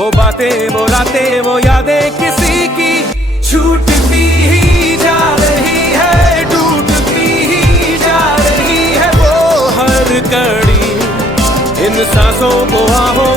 वो बातें वो रातें वो यादें किसी की छूटती ही जा रही है, टूटती ही जा रही है वो हर कड़ी इन सांसों को आहों